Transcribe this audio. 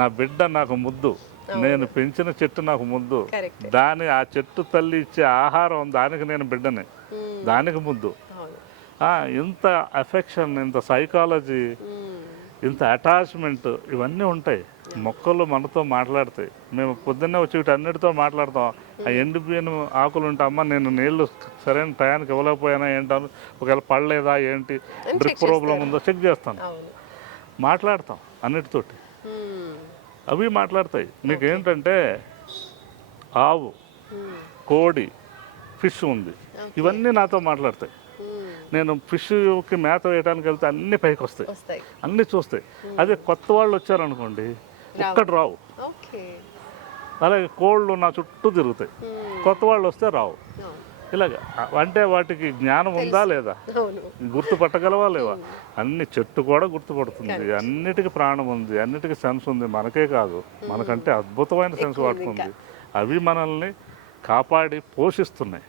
నా బిడ్డ నాకు ముద్దు, నేను పెంచిన చెట్టు నాకు ముద్దు, ఆ చెట్టు తల్లి ఇచ్చే ఆహారం దానికి నేను బిడ్డని, దానికి ముద్దు. ఇంత అఫెక్షన్, ఇంత సైకాలజీ, ఇంత అటాచ్మెంట్ ఇవన్నీ ఉంటాయి. మొక్కలు మనతో మాట్లాడతాయి. మేము పొద్దున్నే వచ్చి వీటన్నిటితో మాట్లాడతాం. ఆ ఎండిపోయిన ఆకులు ఉంటే, అమ్మ నేను నీళ్లు సరైన టయానికి ఇవ్వలేకపోయినా ఏంటాను, ఒకవేళ పడలేదా ఏంటి, డ్రిప్ ప్రాబ్లం ఉందో చెక్ చేస్తాను. మాట్లాడతాం అన్నిటితోటి, అవి మాట్లాడతాయి. మీకు ఏంటంటే ఆవు, కోడి, ఫిష్ ఉంది, ఇవన్నీ నాతో మాట్లాడతాయి. నేను ఫిష్కి మేత వేయడానికి వెళ్తే అన్ని పైకి వస్తాయి, అన్నీ చూస్తాయి. అదే కొత్త వాళ్ళు వచ్చారనుకోండి, ఒక్కటి రావు. అలాగే కోళ్ళు నా చుట్టూ తిరుగుతాయి, కొత్త వాళ్ళు వస్తే రావు. ఇలాగ అంటే వాటికి జ్ఞానం ఉందా లేదా, గుర్తుపట్టగలవా లేవా? అన్ని చెట్టు కూడా గుర్తుపడుతుంది, అన్నిటికీ ప్రాణం ఉంది, అన్నిటికీ సెన్స్ ఉంది. మనకే కాదు, మనకంటే అద్భుతమైన సెన్స్ వాడుతుంది. అవి మనల్ని కాపాడి పోషిస్తున్నాయి.